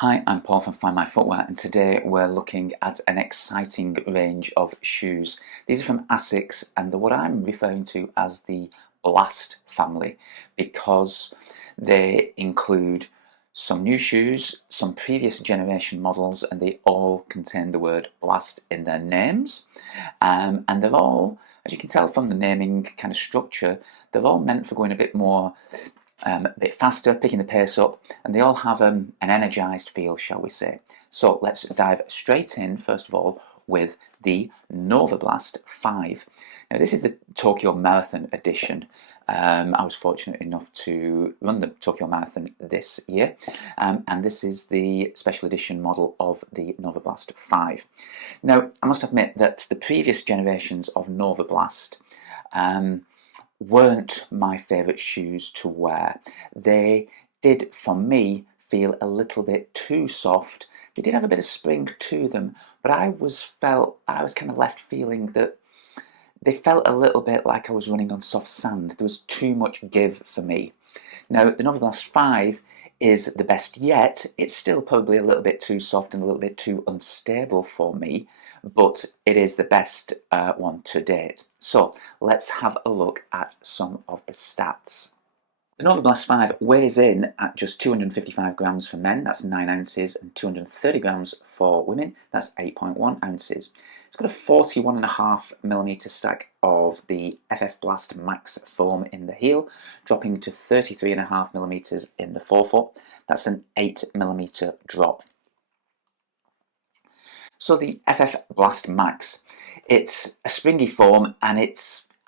Hi, I'm Paul from Find My Footwear, and today we're looking at an exciting range of shoes. These are from ASICS, and they're what I'm referring to as the Blast family because they include some new shoes, some previous generation models, and they all contain the word Blast in their names. And they're all, as you can tell from the naming kind of structure, they're all meant for going a bit more a bit faster, picking the pace up, and they all have an energized feel, shall we say. So let's dive straight in, first of all, with the Novablast 5. Now, this is the Tokyo Marathon edition. I was fortunate enough to run the Tokyo Marathon this year, and this is the special edition model of the Novablast 5. Now, I must admit that the previous generations of Novablast weren't my favourite shoes to wear. They did, for me, feel a little bit too soft. They did have a bit of spring to them, but I was kind of left feeling that they felt a little bit like I was running on soft sand. There was too much give for me. Now, the Novablast 5 is the best yet. It's still probably a little bit too soft and a little bit too unstable for me, but it is the best one to date. So let's have a look at some of the stats. The Novablast 5 weighs in at just 255 grams for men, that's 9 ounces, and 230 grams for women, that's 8.1 ounces. It's got a 41.5mm stack of the FF Blast Max foam in the heel, dropping to 33.5mm in the forefoot. That's an 8mm drop. So the FF Blast Max, it's a springy foam, and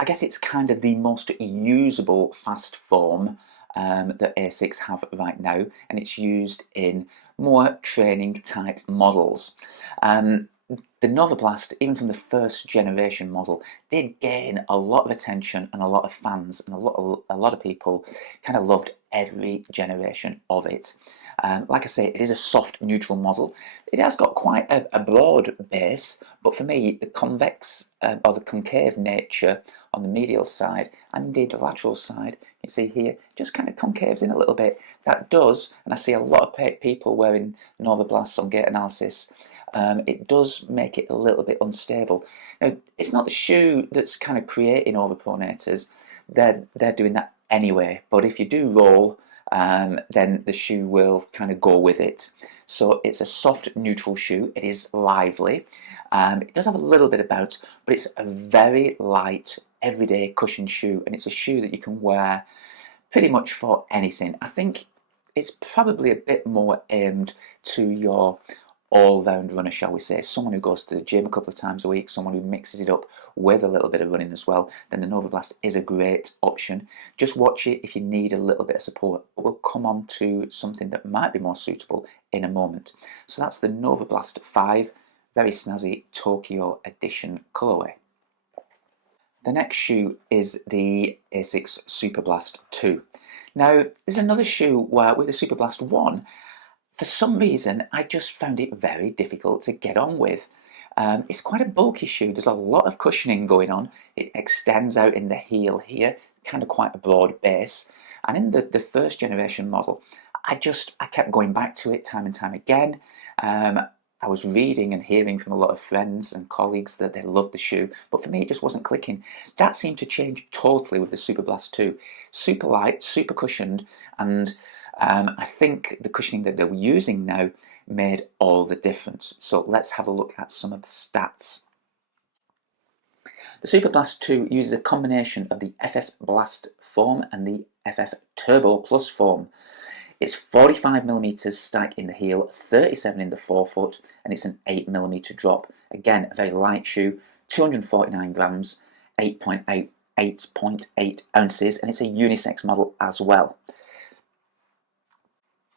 I guess it's kind of the most usable fast foam that ASICS have right now, and it's used in more training type models. The Novablast, even from the first generation model, did gain a lot of attention and a lot of fans, and a lot of people kind of loved every generation of it. Like I say, it is a soft neutral model. It has got quite a broad base, but for me, the convex or the concave nature on the medial side, and indeed the lateral side, you see here, just kind of concaves in a little bit. That does, and I see a lot of people wearing Novablasts on gait analysis, it does make it a little bit unstable. Now, it's not the shoe that's kind of creating overpronators. They're doing that anyway, but if you do roll, then the shoe will kind of go with it. So it's a soft neutral shoe. It is lively. It does have a little bit of bounce, but it's a very light everyday cushion shoe, and it's a shoe that you can wear pretty much for anything. I think it's probably a bit more aimed to your all-round runner, shall we say, someone who goes to the gym a couple of times a week, someone who mixes it up with a little bit of running as well. Then the Novablast is a great option. Just watch it if you need a little bit of support, but we'll come on to something that might be more suitable in a moment. So that's the Novablast 5, very snazzy Tokyo edition colourway. The next shoe is the ASICS Superblast 2. Now, there's another shoe where with the Superblast 1, for some reason, I just found it very difficult to get on with. It's quite a bulky shoe. There's a lot of cushioning going on. It extends out in the heel here, kind of quite a broad base. And in the first generation model, I kept going back to it time and time again. I was reading and hearing from a lot of friends and colleagues that they loved the shoe, but for me it just wasn't clicking. That seemed to change totally with the Superblast 2. Super light, super cushioned, and I think the cushioning that they're using now made all the difference. So let's have a look at some of the stats. The Superblast 2 uses a combination of the FF Blast foam and the FF Turbo Plus foam. It's 45mm stack in the heel, 37 in the forefoot, and it's an 8mm drop. Again, a very light shoe, 249 grams, 8.8 ounces, and it's a unisex model as well.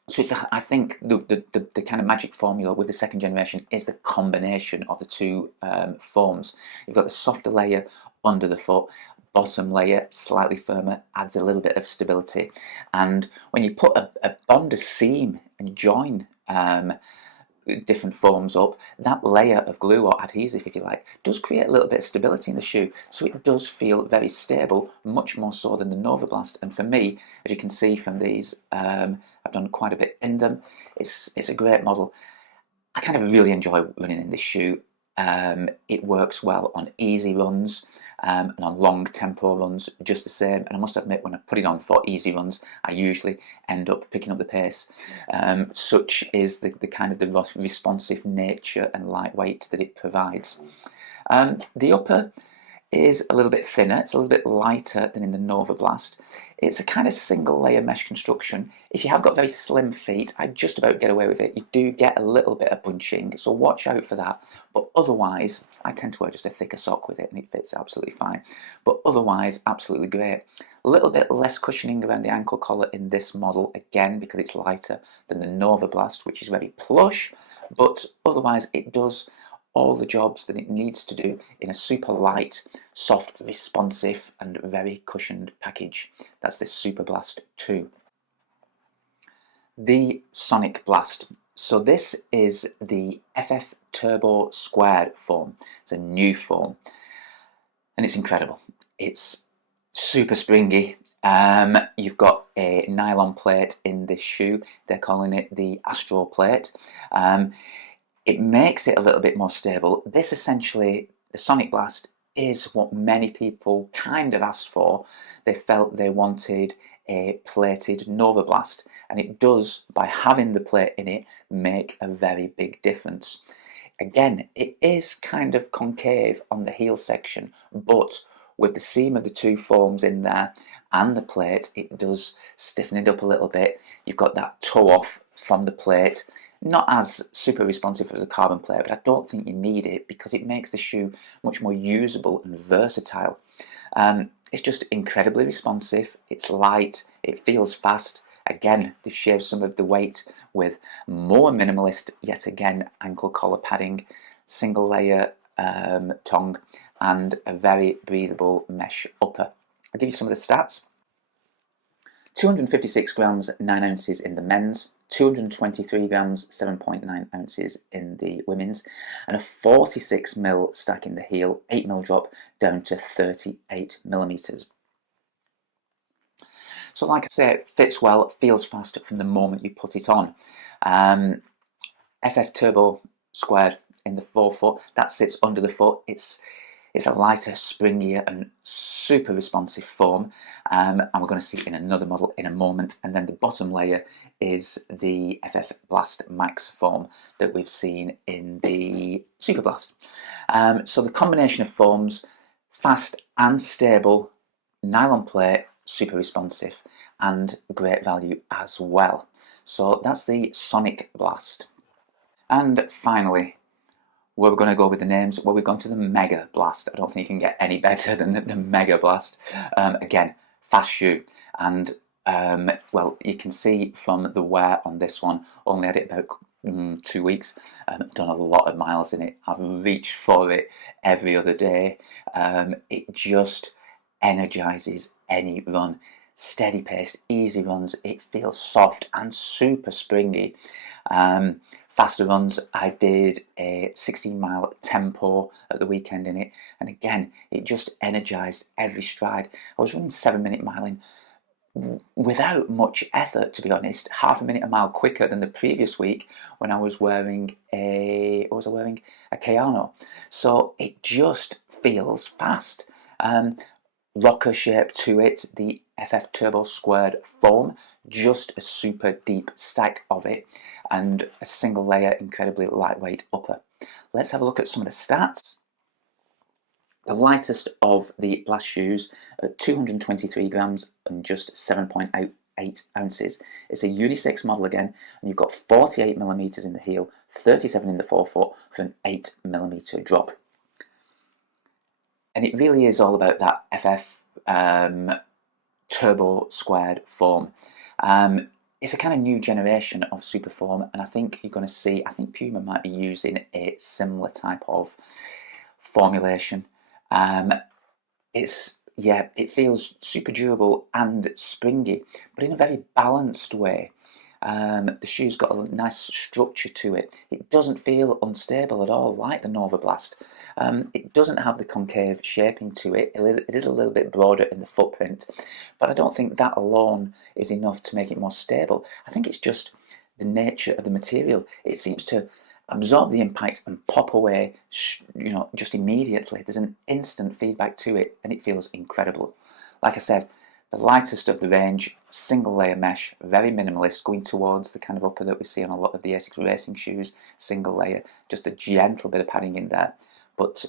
So I think the kind of magic formula with the second generation is the combination of the two foams. You've got the softer layer under the foot, bottom layer slightly firmer, adds a little bit of stability, and when you put a bond, a seam, and join different foams up, that layer of glue or adhesive, if you like, does create a little bit of stability in the shoe, so it does feel very stable, much more so than the Novablast. And for me, as you can see from these, I I've done quite a bit in them. It's a great model. I kind of really enjoy running in this shoe. It works well on easy runs and on long tempo runs just the same. And I must admit, when I put it on for easy runs, I usually end up picking up the pace. Such is the kind of the responsive nature and lightweight that it provides. The upper is a little bit thinner, it's a little bit lighter than in the Novablast. It's a kind of single layer mesh construction. If you have got very slim feet, I'd just about get away with it. You do get a little bit of bunching, so watch out for that. But otherwise, I tend to wear just a thicker sock with it and it fits absolutely fine. But otherwise, absolutely great. A little bit less cushioning around the ankle collar in this model, again, because it's lighter than the Novablast, which is very plush, but otherwise it does all the jobs that it needs to do in a super light, soft, responsive and very cushioned package. That's the Superblast 2. The Sonicblast. So this is the FF Turbo Squared foam. It's a new foam and it's incredible. It's super springy. You've got a nylon plate in this shoe. They're calling it the Astro plate. It makes it a little bit more stable. This essentially, the Sonicblast, is what many people kind of asked for. They felt they wanted a plated Novablast, and it does, by having the plate in it, make a very big difference. Again, it is kind of concave on the heel section, but with the seam of the two foams in there and the plate, it does stiffen it up a little bit. You've got that toe off from the plate. Not as super responsive as a carbon plate, but I don't think you need it because it makes the shoe much more usable and versatile. It's just incredibly responsive, it's light, it feels fast. Again, they've shaved some of the weight with more minimalist, yet again, ankle collar padding, single layer tongue, and a very breathable mesh upper. I'll give you some of the stats. 256 grams, 9 ounces in the men's, 223 grams, 7.9 ounces in the women's, and a 46mm stack in the heel, 8mm drop down to 38mm. So like I say, it fits well, it feels fast from the moment you put it on. FF Turbo Squared in the forefoot, that sits under the foot. It's a lighter, springier and super responsive foam, and we're going to see it in another model in a moment. And then the bottom layer is the FF Blast Max foam that we've seen in the Superblast. So the combination of foams, fast and stable, nylon plate, super responsive and great value as well. So that's the Sonicblast. And finally, where we're going to go with the names, well, we've gone to the Megablast. I don't think you can get any better than the Megablast. Again, fast shoe, and well, you can see from the wear on this one, only had it about 2 weeks. Done a lot of miles in it. I've reached for it every other day. It just energizes any run. Steady paced, easy runs. It feels soft and super springy. Faster runs, I did a 16-mile tempo at the weekend in it, and again, it just energized every stride. I was running 7-minute miling without much effort, to be honest, half a minute a mile quicker than the previous week when I was wearing a Kayano. So it just feels fast. Rocker shape to it, the FF Turbo Squared foam, just a super deep stack of it, and a single layer, incredibly lightweight upper. Let's have a look at some of the stats. The lightest of the Blast shoes at 223 grams and just 7.8 ounces. It's a unisex model again, and you've got 48mm in the heel, 37 in the forefoot for an 8mm drop. And it really is all about that FF Turbo Squared foam. It's a kind of new generation of super foam, and I think you're going to see, I think Puma might be using a similar type of formulation. It feels super durable and springy, but in a very balanced way. The shoe's got a nice structure to it. It doesn't feel unstable at all, like the Novablast. It doesn't have the concave shaping to it. It is a little bit broader in the footprint, but I don't think that alone is enough to make it more stable. I think it's just the nature of the material. It seems to absorb the impacts and pop away, just immediately. There's an instant feedback to it, and it feels incredible. Like I said, the lightest of the range, single layer mesh, very minimalist, going towards the kind of upper that we see on a lot of the ASICS racing shoes, single layer, just a gentle bit of padding in there. But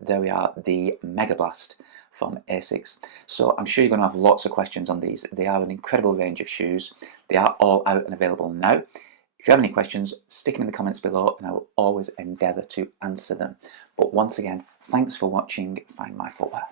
there we are, the Megablast from ASICS. So I'm sure you're going to have lots of questions on these. They are an incredible range of shoes. They are all out and available now. If you have any questions, stick them in the comments below and I will always endeavour to answer them. But once again, thanks for watching Find My Footwear.